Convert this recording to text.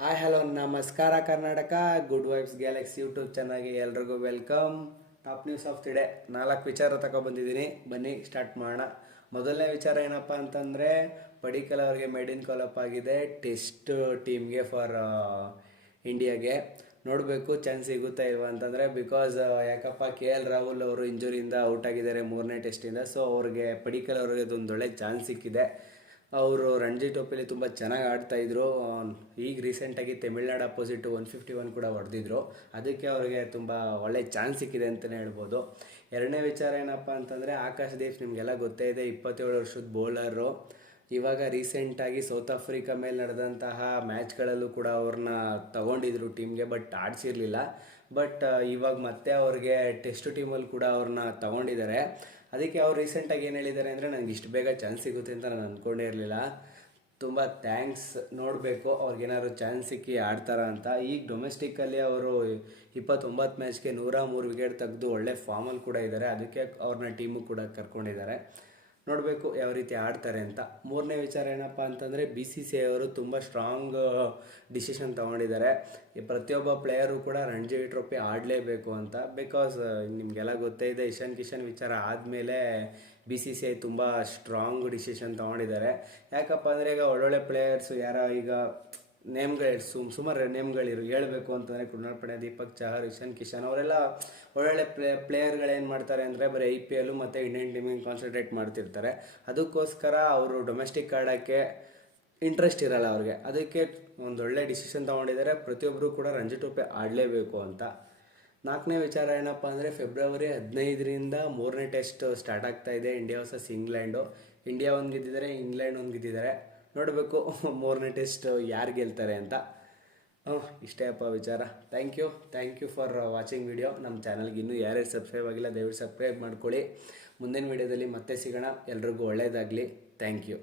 Hi hello ನಮಸ್ಕಾರ Karnataka. Good vibes Galaxy YouTube ಚಾನಲ್ಗೆ ಎಲ್ರಿಗೂ welcome. Top news of the day 4 ವಿಚಾರ ತಗೊಬಂದಿದ್ದೀನಿ, ಬನ್ನಿ ಸ್ಟಾರ್ಟ್ ಮಾಡೋಣ. ಮೊದಲನೇ ವಿಚಾರ ಏನಪ್ಪ ಅಂತಂದರೆ, ಪಡಿಕ್ಕಲ್ ಅವರಿಗೆ ಮೇಡ್ ಇನ್ ಕಾಲಪ್ ಆಗಿದೆ ಟೆಸ್ಟ್ ಟೀಮ್ಗೆ ಫಾರ್ ಇಂಡಿಯಾಗೆ. ನೋಡಬೇಕು ಚಾನ್ಸ್ ಸಿಗುತ್ತಾ ಇಲ್ವಾ ಅಂತಂದರೆ, ಬಿಕಾಸ್ ಯಾಕಪ್ಪ KL ರಾಹುಲ್ ಅವರು ಇಂಜುರಿಯಿಂದ ಔಟ್ ಆಗಿದ್ದಾರೆ 3ನೇ ಟೆಸ್ಟಿಂದ. ಸೊ ಅವ್ರಿಗೆ ಪಡಿಕ್ಕಲ್ ಅವರಿಗೆ ಅದೊಂದು ಒಳ್ಳೆ ಚಾನ್ಸ್ ಸಿಕ್ಕಿದೆ. ಅವರು ರಣಜಿ ಟ್ರೋಫಿಲಿ ತುಂಬ ಚೆನ್ನಾಗಿ ಆಡ್ತಾಯಿದ್ರು. ಈಗ ರೀಸೆಂಟಾಗಿ ತಮಿಳ್ನಾಡು ಅಪೋಸಿಟ್ 151 ಕೂಡ ಹೊಡೆದಿದ್ರು. ಅದಕ್ಕೆ ಅವರಿಗೆ ತುಂಬ ಒಳ್ಳೆ ಚಾನ್ಸ್ ಸಿಕ್ಕಿದೆ ಅಂತಲೇ ಹೇಳ್ಬೋದು. ಎರಡನೇ ವಿಚಾರ ಏನಪ್ಪ ಅಂತಂದರೆ, ಆಕಾಶದೀಪ್ ನಿಮಗೆಲ್ಲ ಗೊತ್ತೇ ಇದೆ, 27 ವರ್ಷದ ಬೌಲರು. ಇವಾಗ ರೀಸೆಂಟಾಗಿ ಸೌತ್ ಆಫ್ರಿಕಾ ಮೇಲೆ ನಡೆದಂತಹ ಮ್ಯಾಚ್ಗಳಲ್ಲೂ ಕೂಡ ಅವ್ರನ್ನ ತಗೊಂಡಿದ್ರು ಟೀಮ್ಗೆ, ಬಟ್ ಆಡಿಸಿರಲಿಲ್ಲ. ಬಟ್ ಇವಾಗ ಮತ್ತೆ ಅವ್ರಿಗೆ ಟೆಸ್ಟ್ ಟೀಮಲ್ಲಿ ಕೂಡ ಅವ್ರನ್ನ ತಗೊಂಡಿದ್ದಾರೆ. ಅದಕ್ಕೆ ಅವ್ರು ರೀಸೆಂಟಾಗಿ ಏನು ಹೇಳಿದ್ದಾರೆ ಅಂದರೆ, ನನಗೆ ಇಷ್ಟು ಬೇಗ ಚಾನ್ಸ್ ಸಿಗುತ್ತೆ ಅಂತ ನಾನು ಅಂದ್ಕೊಂಡೇ ಇರಲಿಲ್ಲ, ತುಂಬ ಥ್ಯಾಂಕ್ಸ್. ನೋಡಬೇಕು ಅವ್ರಿಗೇನಾದ್ರು ಚಾನ್ಸ್ ಸಿಕ್ಕಿ ಆಡ್ತಾರ ಅಂತ. ಈಗ ಡೊಮೆಸ್ಟಿಕ್ಕಲ್ಲಿ ಅವರು 29 ಮ್ಯಾಚ್ಗೆ 103 ವಿಕೆಟ್ ತೆಗೆದು ಒಳ್ಳೆ ಫಾರ್ಮಲ್ಲಿ ಕೂಡ ಇದ್ದಾರೆ. ಅದಕ್ಕೆ ಅವ್ರನ್ನ ಟೀಮು ಕೂಡ ಕರ್ಕೊಂಡಿದ್ದಾರೆ. ನೋಡಬೇಕು ಯಾವ ರೀತಿ ಆಡ್ತಾರೆ ಅಂತ. ಮೂರನೇ ವಿಚಾರ ಏನಪ್ಪ ಅಂತಂದರೆ, BCCI ಅವರು ತುಂಬ ಸ್ಟ್ರಾಂಗ್ ಡಿಸಿಷನ್ ತೊಗೊಂಡಿದ್ದಾರೆ. ಈ ಪ್ರತಿಯೊಬ್ಬ ಪ್ಲೇಯರು ಕೂಡ ರಣಜಿ ಟ್ರೋಫಿ ಆಡಲೇಬೇಕು ಅಂತ. ಬಿಕಾಸ್ ನಿಮಗೆಲ್ಲ ಗೊತ್ತೇ ಇದೆ, ಇಶಾನ್ ಕಿಶನ್ ವಿಚಾರ ಆದಮೇಲೆ BCCI ತುಂಬ ಸ್ಟ್ರಾಂಗ್ ಡಿಸಿಷನ್ ತೊಗೊಂಡಿದ್ದಾರೆ. ಯಾಕಪ್ಪ ಅಂದರೆ, ಈಗ ಒಳ್ಳೊಳ್ಳೆ ಪ್ಲೇಯರ್ಸು ಈಗ ನೇಮ್ಗಳು ಸುಮಾರು ನೇಮ್ಗಳಿರು ಹೇಳಬೇಕು ಅಂತಂದರೆ, ಕೃಣಾಲ್ ಪಾಂಡ್ಯ, ದೀಪಕ್ ಚಹರ್, ಇಶಾನ್ ಕಿಶನ್ ಅವರೆಲ್ಲ ಒಳ್ಳೊಳ್ಳೆ ಪ್ಲೇಯರ್ಗಳೇನು ಮಾಡ್ತಾರೆ ಅಂದರೆ, ಬರೀ IPL ಮತ್ತು ಇಂಡಿಯನ್ ಟೀಮಿಗೆ ಕಾನ್ಸಂಟ್ರೇಟ್ ಮಾಡ್ತಿರ್ತಾರೆ. ಅದಕ್ಕೋಸ್ಕರ ಅವರು ಡೊಮೆಸ್ಟಿಕ್ ಆಡೋಕ್ಕೆ ಇಂಟ್ರೆಸ್ಟ್ ಇರಲ್ಲ ಅವ್ರಿಗೆ. ಅದಕ್ಕೆ ಒಂದೊಳ್ಳೆ ಡಿಸಿಷನ್ ತೊಗೊಂಡಿದ್ದಾರೆ, ಪ್ರತಿಯೊಬ್ಬರು ಕೂಡ ರಣಜಿ ಟ್ರೋಫಿ ಆಡಲೇಬೇಕು ಅಂತ. ನಾಲ್ಕನೇ ವಿಚಾರ ಏನಪ್ಪ ಅಂದರೆ, ಫೆಬ್ರವರಿ 15ರಿಂದ 3ನೇ ಟೆಸ್ಟ್ ಸ್ಟಾರ್ಟ್ ಆಗ್ತಾ ಇದೆ, ಇಂಡಿಯಾ ವರ್ಸಸ್ ಇಂಗ್ಲೆಂಡು. ಇಂಡಿಯಾ ಒಂದು ಗೆದ್ದಿದ್ದಾರೆ, ಇಂಗ್ಲೆಂಡ್ ಒಂದು ಗೆದ್ದಿದ್ದಾರೆ. ನೋಡಬೇಕು 3ನೇ ಟೆಸ್ಟ್ ಯಾರು ಗೆಲ್ತಾರೆ ಅಂತ. ಇಷ್ಟೇ ಅಪ್ಪ ವಿಚಾರ. Thank you for watching video. ನಮ್ಮ ಚಾನಲ್ಗೆ ಇನ್ನೂ ಯಾರ್ಯಾರು ಸಬ್ಸ್ಕ್ರೈಬ್ ಆಗಿಲ್ಲ, ದಯವಿಟ್ಟು ಸಬ್ಸ್ಕ್ರೈಬ್ ಮಾಡ್ಕೊಳ್ಳಿ. ಮುಂದಿನ ವಿಡಿಯೋದಲ್ಲಿ ಮತ್ತೆ ಸಿಗೋಣ. ಎಲ್ರಿಗೂ ಒಳ್ಳೆಯದಾಗಲಿ. Thank you.